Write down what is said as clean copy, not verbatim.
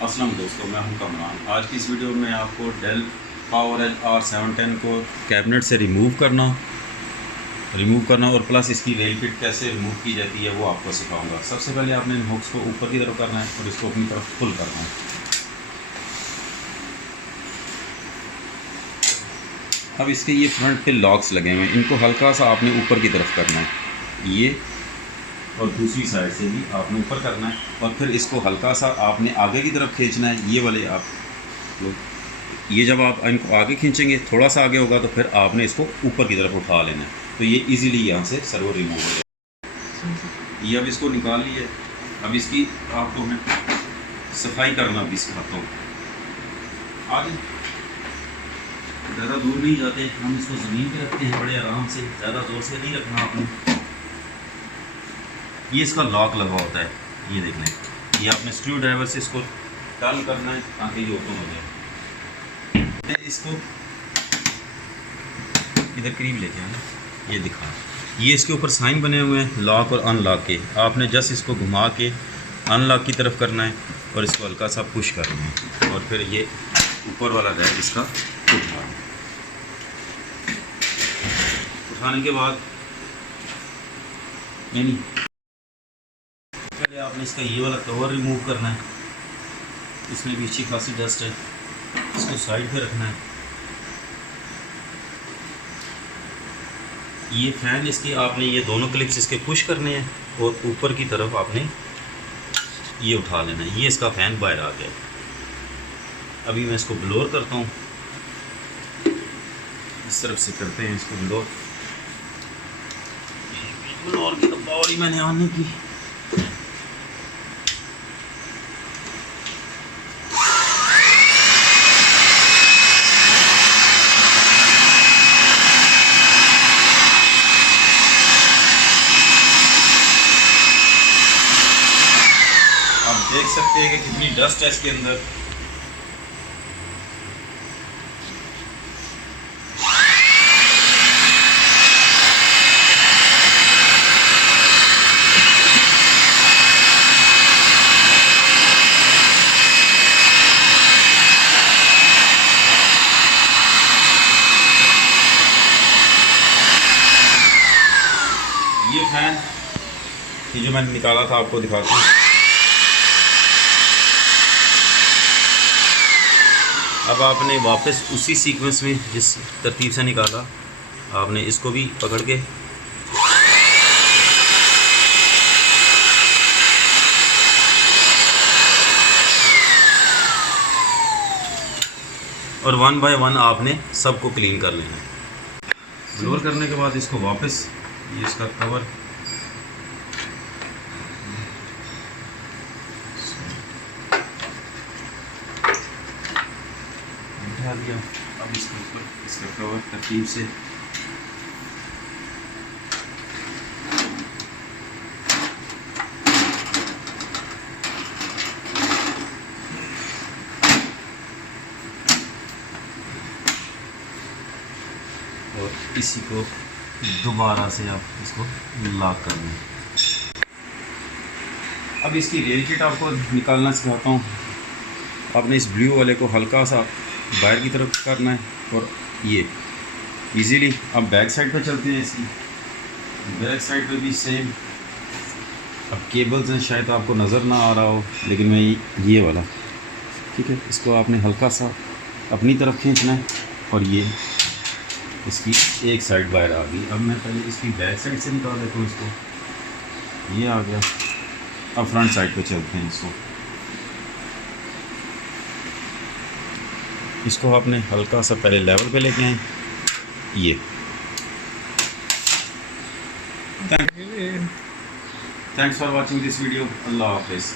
अस्सलाम दोस्तों, मैं हूं कमरान। आज की इस वीडियो में आपको डेल PowerEdge R710 को कैबिनेट से रिमूव करना और प्लस इसकी रेल किट कैसे रिमूव की जाती है वो आपको सिखाऊंगा। सबसे पहले आपने इन हुक्स को ऊपर की तरफ करना है और इसको अपनी तरफ पुल करना है। अब इसके ये फ्रंट पे लॉक्स लगे हुए हैं, इनको हल्का सा आपने ऊपर की तरफ करना है, ये और दूसरी साइड से भी आपने ऊपर करना है और फिर इसको हल्का सा आपने आगे की तरफ खींचना है। ये वाले आप लोग, ये जब आप इनको आगे खींचेंगे थोड़ा सा आगे होगा तो फिर आपने इसको ऊपर की तरफ उठा लेना है, तो ये इजीली यहाँ से सर्वो रिमूव हो जाएगा। ये अब इसको निकाल लिए। अब इसकी आपको मैं सफाई करना भी सिखाता हूँ। आगे ज़्यादा दूर नहीं जाते, हम इसको ज़मीन पे रखते हैं बड़े आराम से, ज़्यादा ज़ोर से नहीं रखना आपने। ये इसका लॉक लगा होता है, ये देख लें, ये आपने स्क्रू ड्राइवर से इसको टर्न करना है ताकि ये ओपन हो जाए। इसको इधर करीब लेके आना, ये दिखा, ये इसके ऊपर साइन बने हुए हैं लॉक और अनलॉक के। आपने जस्ट इसको घुमा के अनलॉक की तरफ करना है और इसको हल्का सा पुश करना है और फिर ये ऊपर वाला रैक इसका उठाने के बाद यानी पहले आपने इसका ये वाला कवर रिमूव करना है, इसमें भी अच्छी खासी डस्ट है, इसको साइड पे रखना है। ये फैन इसकी आपने ये दोनों क्लिप्स इसके पुश करने हैं और ऊपर की तरफ आपने ये उठा लेना है। ये इसका फ़ैन बाहर आ गया। अभी मैं इसको ब्लोअर करता हूँ, इस तरफ से करते हैं इसको ब्लोअर की तो पावर ही मैंने आने की। देख सकते हैं कि कितनी डस्ट है इसके अंदर। ये फैन ये जो मैंने निकाला था आपको दिखाता हूँ। अब आपने वापस उसी सीक्वेंस में जिस तरतीब से निकाला, आपने इसको भी पकड़ के और 1 बाय 1 आपने सबको क्लीन कर लेना है। ब्लोअर करने के बाद इसको वापस ये इसका कवर उठा दिया। अब इसके ऊपर इसका कवर तरतीब से और इसी को दोबारा से आप इसको लॉक कर लें। अब इसकी रेल किट आपको निकालना सिखाता हूँ। आपने इस ब्लू वाले को हल्का सा बाहर की तरफ करना है और ये इजीली अब बैक साइड पे चलते हैं। इसकी बैक साइड पे भी सेम। अब केबल्स हैं, शायद आपको नज़र ना आ रहा हो, लेकिन मैं ये वाला, ठीक है, इसको आपने हल्का सा अपनी तरफ खींचना है और ये इसकी एक साइड बाहर आ गई। अब मैं पहले इसकी बैक साइड से निकाल देता हूँ इसको, ये आ गया। अब फ्रंट साइड पे चलते हैं। इसको आपने हल्का सा पहले लेवल पे लेके आए, ये। Thanks for watching this video. अल्लाह हाफिज़।